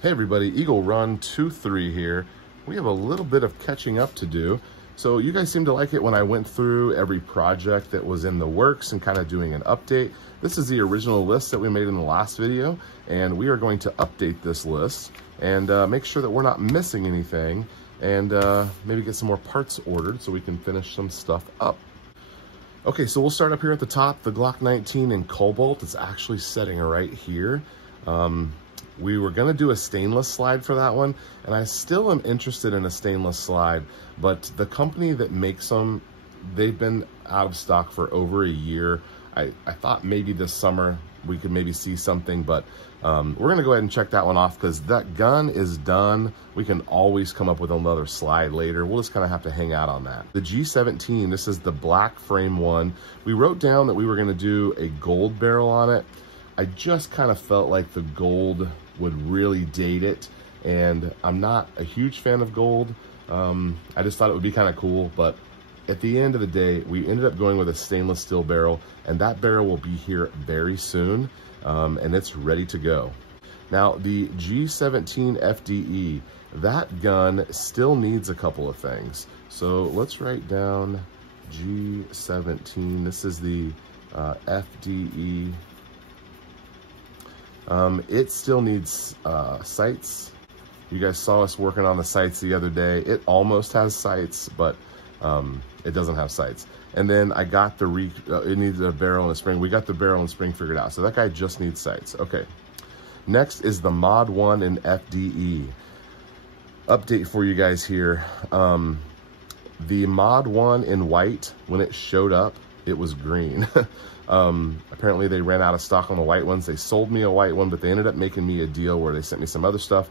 Hey everybody, Eagle Run 23 here. We have a little bit of catching up to do. So you guys seem to like it when I went through every project that was in the works and kind of doing an update. This is the original list that we made in the last video, and we are going to update this list and make sure that we're not missing anything, and maybe get some more parts ordered so we can finish some stuff up. Okay, so we'll start up here at the top. The Glock 19 in Cobalt is actually setting right here. We were gonna do a stainless slide for that one, and I still am interested in a stainless slide, but the company that makes them, they've been out of stock for over a year. I thought maybe this summer we could maybe see something, but we're gonna go ahead and check that one off because that gun is done. We can always come up with another slide later. We'll just kind of have to hang out on that. The G17, this is the black frame one. We wrote down that we were gonna do a gold barrel on it. I just kind of felt like the gold would really date it, and I'm not a huge fan of gold. I just thought it would be kind of cool, but at the end of the day, we ended up going with a stainless steel barrel, and that barrel will be here very soon, and it's ready to go. Now, the G17 Fde, that gun still needs a couple of things. So let's write down G17. This is the Fde. It still needs sights. You guys saw us working on the sights the other day. It almost has sights, but it doesn't have sights. And then I got it needs a barrel and a spring. We got the barrel and spring figured out. So that guy just needs sights. Okay. Next is the Mod 1 and Fde. Update for you guys here. The Mod 1 in white, when it showed up, it was green. Apparently they ran out of stock on the white ones. They sold me a white one, but they ended up making me a deal where they sent me some other stuff.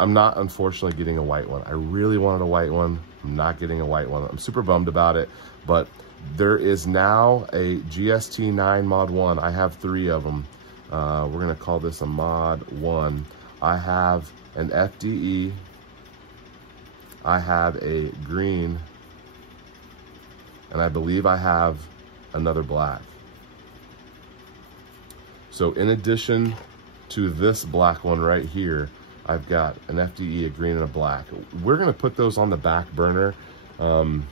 I'm not, unfortunately, getting a white one. I really wanted a white one. I'm not getting a white one. I'm super bummed about it, but there is now a GST9 Mod 1. I have 3 of them. We're gonna call this a Mod 1. I have an Fde. I have a green, and I believe I have another black. So in addition to this black one right here, I've got an Fde, a green, and a black. We're gonna put those on the back burner. Not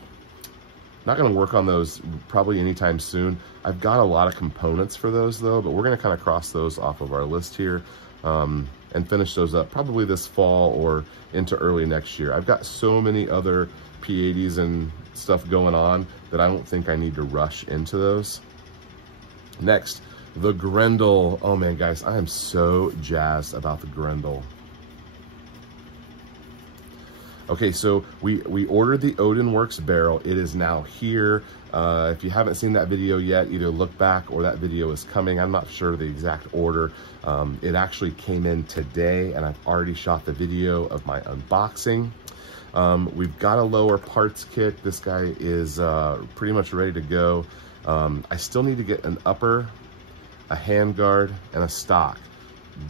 gonna work on those probably anytime soon. I've got a lot of components for those though, but we're gonna kind of cross those off of our list here and finish those up probably this fall or into early next year. I've got so many other P80s and stuff going on that I don't think I need to rush into those. Next, the Grendel. Oh man, guys, I am so jazzed about the Grendel. Okay, so we ordered the Odin Works barrel. It is now here. If you haven't seen that video yet, either look back or that video is coming. I'm not sure the exact order. It actually came in today, and I've already shot the video of my unboxing. We've got a lower parts kit. This guy is pretty much ready to go. I still need to get an upper, a handguard, and a stock.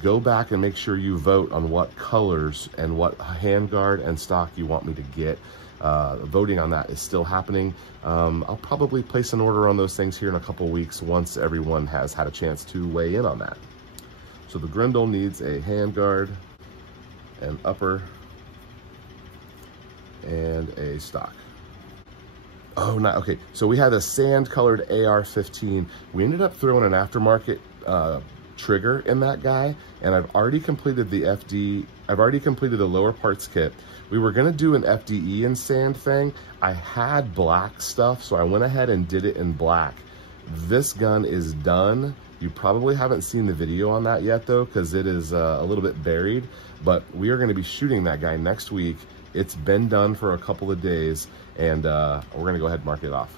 Go back and make sure you vote on what colors and what handguard and stock you want me to get. Voting on that is still happening. I'll probably place an order on those things here in a couple weeks once everyone has had a chance to weigh in on that. So the Grendel needs a handguard, an upper, and a stock. Oh, not okay. So we had a sand-colored AR-15. We ended up throwing an aftermarket trigger in that guy, and I've already completed the Fde. I've already completed the lower parts kit. We were gonna do an Fde in sand thing. I had black stuff, so I went ahead and did it in black. This gun is done. You probably haven't seen the video on that yet though, because it is a little bit buried, but we are gonna be shooting that guy next week. It's been done for a couple of days, and we're gonna go ahead and mark it off.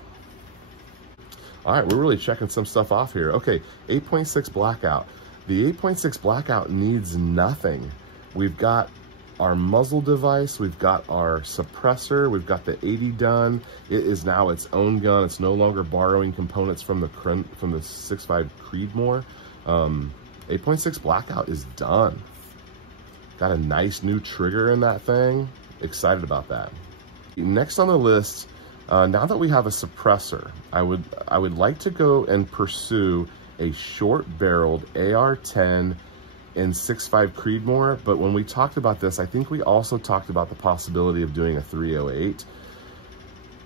All right, we're really checking some stuff off here. Okay, 8.6 blackout. The 8.6 blackout needs nothing. We've got our muzzle device, we've got our suppressor, we've got the 80 done. It is now its own gun. It's no longer borrowing components from the 6.5 Creedmoor. 8.6 blackout is done. Got a nice new trigger in that thing. Excited about that. Next on the list, now that we have a suppressor, I would like to go and pursue a short-barreled AR-10 in 6.5 Creedmoor, but when we talked about this, I think we also talked about the possibility of doing a 308.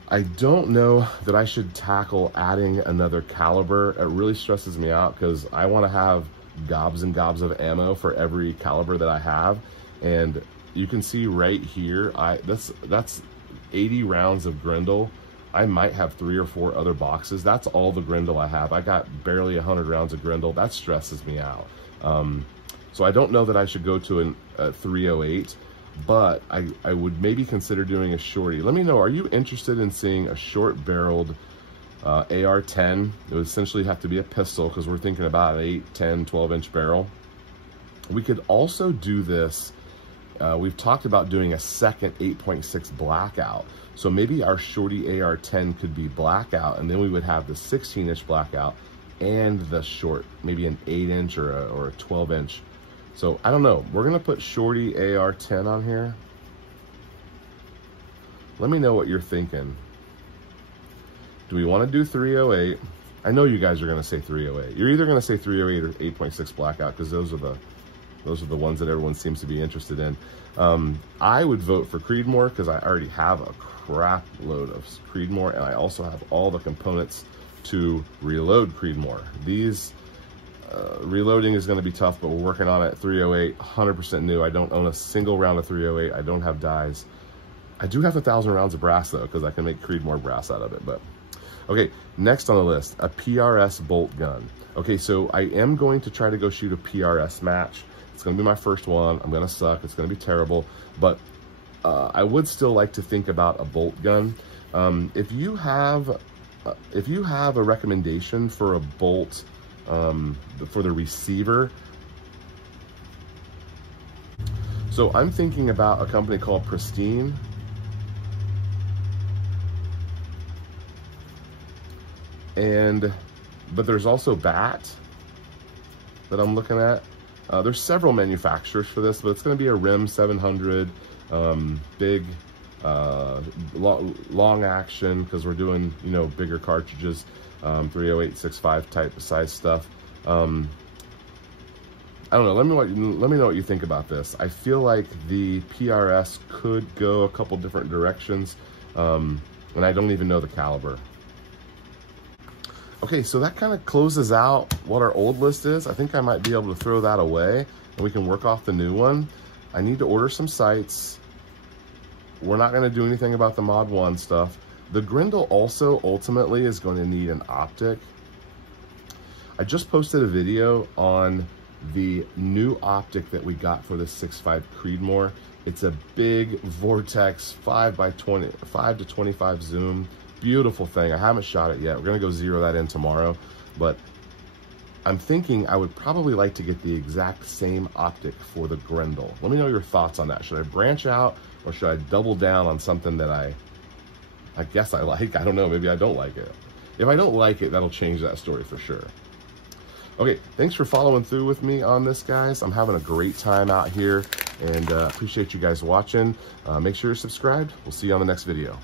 I don't know that I should tackle adding another caliber. It really stresses me out because I want to have gobs and gobs of ammo for every caliber that I have. And you can see right here, that's 80 rounds of Grendel. I might have 3 or 4 other boxes. That's all the Grendel I have. I got barely 100 rounds of Grendel. That stresses me out. So I don't know that I should go to a 308, but I would maybe consider doing a shorty. Let me know, are you interested in seeing a short-barreled AR-10? It would essentially have to be a pistol because we're thinking about an 8, 10, 12-inch barrel. We could also do this. We've talked about doing a second 8.6 blackout. So maybe our shorty AR-10 could be blackout, and then we would have the 16-inch blackout and the short, maybe an 8-inch or a 12-inch. So I don't know. We're gonna put shorty AR-10 on here. Let me know what you're thinking. Do we want to do 308? I know you guys are gonna say 308. You're either gonna say 308 or 8.6 blackout because those are the ones that everyone seems to be interested in. I would vote for Creedmoor because I already have a crap load of Creedmoor, and I also have all the components to reload Creedmoor. These reloading is going to be tough, but we're working on it. 308, 100% new. I don't own a single round of 308. I don't have dies. I do have 1,000 rounds of brass though, because I can make Creedmoor brass out of it. But okay, next on the list, a Prs Bolt Gun. Okay, so I am going to try to go shoot a Prs match. It's going to be my first one. I'm going to suck. It's going to be terrible, but I would still like to think about a bolt gun. If you have a recommendation for a bolt for the receiver, so I'm thinking about a company called Pristine. But there's also Bat that I'm looking at. There's several manufacturers for this, but it's going to be a RIM 700, big, long action, because we're doing, you know, bigger cartridges, 308, 6.5 type size stuff. I don't know. Let me know what you think about this. I feel like the PRS could go a couple different directions, and I don't even know the caliber. Okay, so that kind of closes out what our old list is. I think I might be able to throw that away and we can work off the new one. I need to order some sights. We're not going to do anything about the Mod 1 stuff. The Grendel also ultimately is going to need an optic. I just posted a video on the new optic that we got for the 6.5 Creedmoor. It's a big Vortex 5 to 25 zoom. Beautiful thing. I haven't shot it yet. We're gonna go zero that in tomorrow, but I'm thinking I would probably like to get the exact same optic for the Grendel. Let me know your thoughts on that. Should I branch out or should I double down on something that I guess I like? I don't know, maybe I don't like it. If I don't like it, that'll change that story for sure. Okay, thanks for following through with me on this, guys. I'm having a great time out here, and appreciate you guys watching. Make sure you're subscribed. We'll see you on the next video.